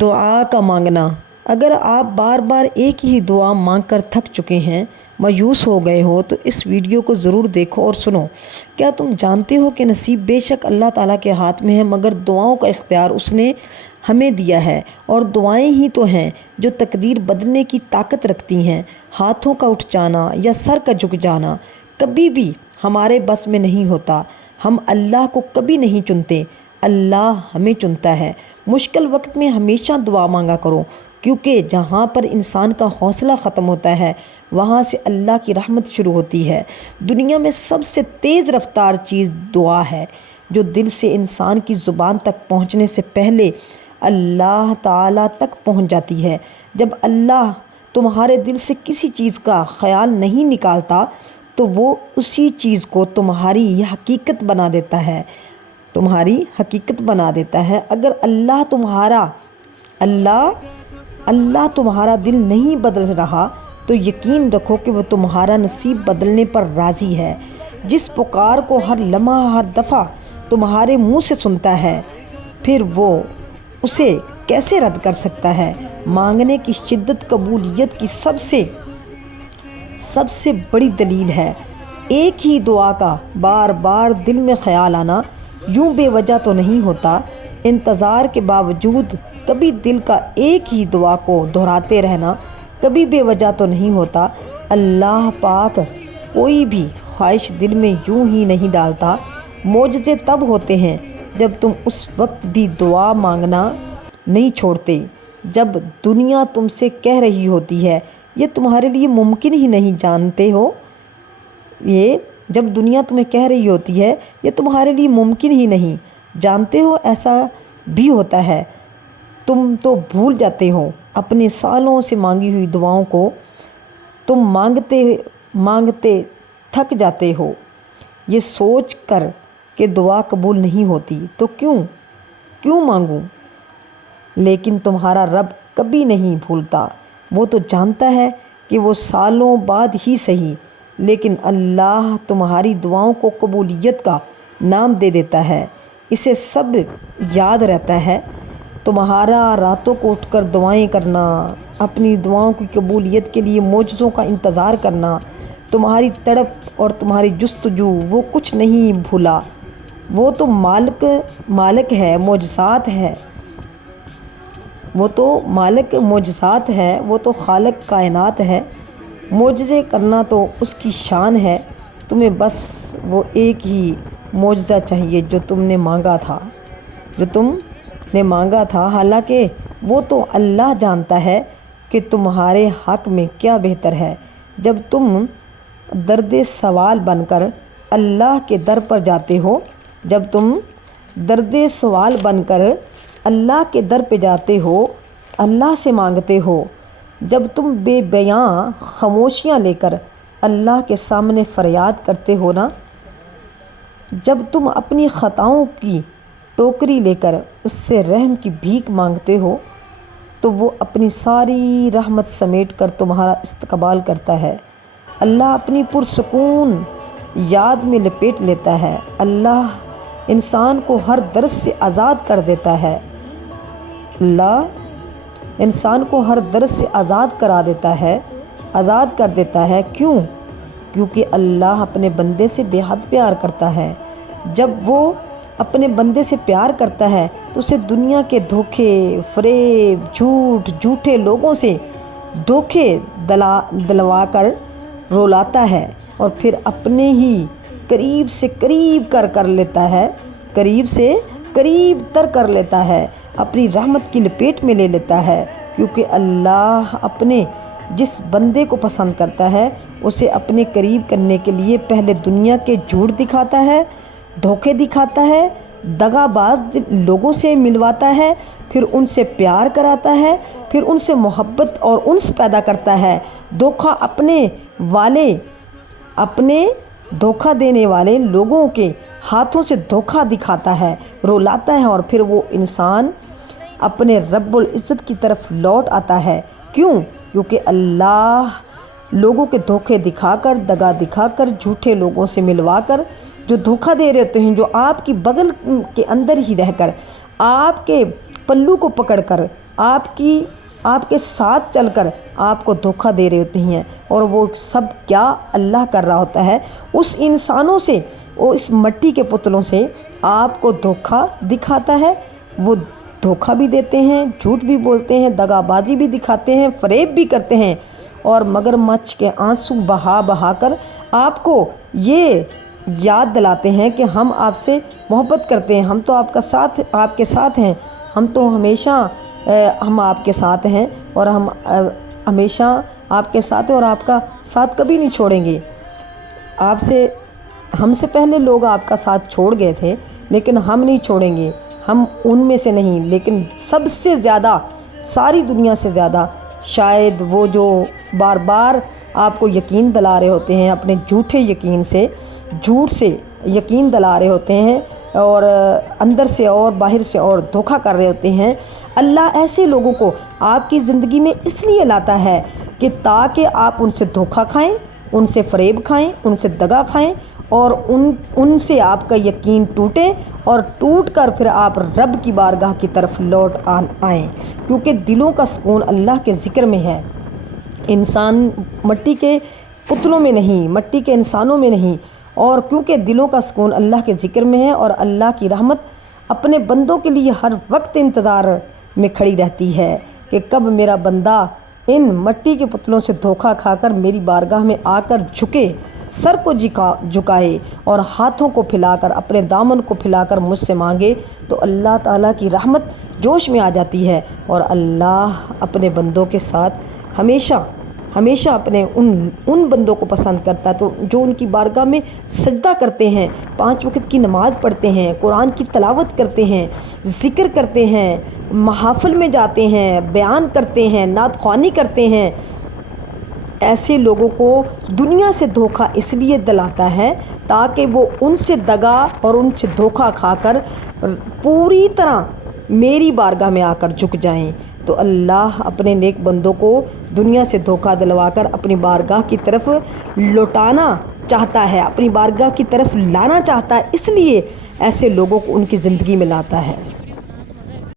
دعا کا مانگنا۔ اگر آپ بار بار ایک ہی دعا مانگ کر تھک چکے ہیں، مایوس ہو گئے ہو، تو اس ویڈیو کو ضرور دیکھو اور سنو۔ کیا تم جانتے ہو کہ نصیب بے شک اللہ تعالیٰ کے ہاتھ میں ہے، مگر دعاؤں کا اختیار اس نے ہمیں دیا ہے، اور دعائیں ہی تو ہیں جو تقدیر بدلنے کی طاقت رکھتی ہیں۔ ہاتھوں کا اٹھ جانا یا سر کا جھک جانا کبھی بھی ہمارے بس میں نہیں ہوتا۔ ہم اللہ کو کبھی نہیں چنتے، اللہ ہمیں چنتا ہے۔ مشکل وقت میں ہمیشہ دعا مانگا کرو، کیونکہ جہاں پر انسان کا حوصلہ ختم ہوتا ہے، وہاں سے اللہ کی رحمت شروع ہوتی ہے۔ دنیا میں سب سے تیز رفتار چیز دعا ہے، جو دل سے انسان کی زبان تک پہنچنے سے پہلے اللہ تعالیٰ تک پہنچ جاتی ہے۔ جب اللہ تمہارے دل سے کسی چیز کا خیال نہیں نکالتا، تو وہ اسی چیز کو تمہاری حقیقت بنا دیتا ہے، اگر اللہ تمہارا دل نہیں بدل رہا، تو یقین رکھو کہ وہ تمہارا نصیب بدلنے پر راضی ہے۔ جس پکار کو ہر لمحہ ہر دفعہ تمہارے منہ سے سنتا ہے، پھر وہ اسے کیسے رد کر سکتا ہے؟ مانگنے کی شدت قبولیت کی سب سے بڑی دلیل ہے۔ ایک ہی دعا کا بار بار دل میں خیال آنا یوں بے وجہ تو نہیں ہوتا۔ انتظار کے باوجود کبھی دل کا ایک ہی دعا کو دہراتے رہنا کبھی بے وجہ تو نہیں ہوتا۔ اللہ پاک کوئی بھی خواہش دل میں یوں ہی نہیں ڈالتا۔ معجزے تب ہوتے ہیں جب تم اس وقت بھی دعا مانگنا نہیں چھوڑتے، جب دنیا تم سے کہہ رہی ہوتی ہے یہ تمہارے لیے ممکن ہی نہیں، جانتے ہو؟ جب دنیا تمہیں کہہ رہی ہوتی ہے یہ تمہارے لیے ممکن ہی نہیں، جانتے ہو ایسا بھی ہوتا ہے۔ تم تو بھول جاتے ہو اپنے سالوں سے مانگی ہوئی دعاؤں کو، تم مانگتے تھک جاتے ہو یہ سوچ کر کہ دعا قبول نہیں ہوتی تو کیوں مانگوں؟ لیکن تمہارا رب کبھی نہیں بھولتا، وہ تو جانتا ہے کہ وہ سالوں بعد ہی صحیح، لیکن اللہ تمہاری دعاؤں کو قبولیت کا نام دے دیتا ہے، اسے سب یاد رہتا ہے۔ تمہارا راتوں کو اٹھ کر دعائیں کرنا، اپنی دعاؤں کی قبولیت کے لیے معجزوں کا انتظار کرنا، تمہاری تڑپ اور تمہاری جستجو، وہ کچھ نہیں بھولا۔ وہ تو مالک ہے معجزات ہے، وہ تو خالق کائنات ہے۔ معجزے کرنا تو اس کی شان ہے، تمہیں بس وہ ایک ہی معجزہ چاہیے جو تم نے مانگا تھا، حالانکہ وہ تو اللہ جانتا ہے کہ تمہارے حق میں کیا بہتر ہے۔ جب تم درد سوال بن کر اللہ کے در پر جاتے ہو، اللہ سے مانگتے ہو، جب تم بے بیاں خاموشیاں لے کر اللہ کے سامنے فریاد کرتے ہو نا، جب تم اپنی خطاؤں کی ٹوکری لے کر اس سے رحم کی بھیک مانگتے ہو، تو وہ اپنی ساری رحمت سمیٹ کر تمہارا استقبال کرتا ہے۔ اللہ اپنی پرسکون یاد میں لپیٹ لیتا ہے۔ اللہ انسان کو ہر درد سے آزاد کر دیتا ہے۔ آزاد کر دیتا ہے۔ کیونکہ اللہ اپنے بندے سے بے حد پیار کرتا ہے۔ جب وہ اپنے بندے سے پیار کرتا ہے تو اسے دنیا کے دھوکے، فریب، جھوٹے لوگوں سے دھوکے دلوا کر رولاتا ہے، اور پھر اپنے ہی قریب سے قریب تر کر لیتا ہے، اپنی رحمت کی لپیٹ میں لے لیتا ہے۔ کیونکہ اللہ اپنے جس بندے کو پسند کرتا ہے اسے اپنے قریب کرنے کے لیے پہلے دنیا کے جھوٹ دکھاتا ہے، دھوکے دکھاتا ہے، دغا باز لوگوں سے ملواتا ہے، پھر ان سے پیار کراتا ہے، پھر ان سے محبت اور انس پیدا کرتا ہے، اپنے دھوکہ دینے والے لوگوں کے ہاتھوں سے دھوکہ دکھاتا ہے، رولاتا ہے، اور پھر وہ انسان اپنے رب العزت کی طرف لوٹ آتا ہے۔ کیونکہ اللہ لوگوں کے دھوکے دکھا کر، دغا دکھا کر، جھوٹے لوگوں سے ملوا کر، جو دھوکہ دے رہے ہوتے ہیں، جو آپ کی بغل کے اندر ہی رہ کر، آپ کے پلو کو پکڑ کر آپ کے ساتھ چل کر آپ کو دھوکہ دے رہے ہوتے ہیں، اور وہ سب کیا اللہ کر رہا ہوتا ہے، اس انسانوں سے، وہ اس مٹی کے پتلوں سے آپ کو دھوکہ دکھاتا ہے۔ وہ دھوکہ بھی دیتے ہیں، جھوٹ بھی بولتے ہیں، دغا بازی بھی دکھاتے ہیں، فریب بھی کرتے ہیں، اور مگرمچھ کے آنسو بہا بہا کر آپ کو یہ یاد دلاتے ہیں کہ ہم آپ سے محبت کرتے ہیں، ہم تو آپ کے ساتھ ہیں، ہم تو ہمیشہ ہم آپ کے ساتھ ہیں، اور ہم ہمیشہ آپ کے ساتھ ہیں، اور آپ کا ساتھ کبھی نہیں چھوڑیں گے۔ ہم سے پہلے لوگ آپ کا ساتھ چھوڑ گئے تھے، لیکن ہم نہیں چھوڑیں گے، ہم ان میں سے نہیں، لیکن سب سے زیادہ، ساری دنیا سے زیادہ شاید وہ جو بار بار آپ کو یقین دلا رہے ہوتے ہیں، اپنے جھوٹے یقین سے، جھوٹ سے یقین دلا رہے ہوتے ہیں، اور اندر سے اور باہر سے اور دھوکہ کر رہے ہوتے ہیں۔ اللہ ایسے لوگوں کو آپ کی زندگی میں اس لیے لاتا ہے کہ تاکہ آپ ان سے دھوکہ کھائیں، ان سے فریب کھائیں، ان سے دغا کھائیں، اور ان سے آپ کا یقین ٹوٹے، اور ٹوٹ کر پھر آپ رب کی بارگاہ کی طرف لوٹ آئیں، کیونکہ دلوں کا سکون اللہ کے ذکر میں ہے، انسان مٹی کے پتلوں میں نہیں، مٹی کے انسانوں میں نہیں، اور کیونکہ دلوں کا سکون اللہ کے ذکر میں ہے، اور اللہ کی رحمت اپنے بندوں کے لیے ہر وقت انتظار میں کھڑی رہتی ہے کہ کب میرا بندہ ان مٹی کے پتلوں سے دھوکہ کھا کر میری بارگاہ میں آ کر جھکے، سر کو جھکائے، اور ہاتھوں کو پھیلا کر، اپنے دامن کو پھیلا کر مجھ سے مانگے، تو اللہ تعالیٰ کی رحمت جوش میں آ جاتی ہے، اور اللہ اپنے بندوں کے ساتھ ہمیشہ اپنے ان بندوں کو پسند کرتا ہے تو جو ان کی بارگاہ میں سجدہ کرتے ہیں، 5 وقت کی نماز پڑھتے ہیں، قرآن کی تلاوت کرتے ہیں، ذکر کرتے ہیں، محافل میں جاتے ہیں، بیان کرتے ہیں، نعت خوانی کرتے ہیں۔ ایسے لوگوں کو دنیا سے دھوکہ اس لیے دلاتا ہے تاکہ وہ ان سے دغا اور ان سے دھوکہ کھا کر پوری طرح میری بارگاہ میں آ کر جھک جائیں۔ تو اللہ اپنے نیک بندوں کو دنیا سے دھوکہ دلوا کر اپنی بارگاہ کی طرف لوٹانا چاہتا ہے، اپنی بارگاہ کی طرف لانا چاہتا ہے، اس لیے ایسے لوگوں کو ان کی زندگی میں لاتا ہے۔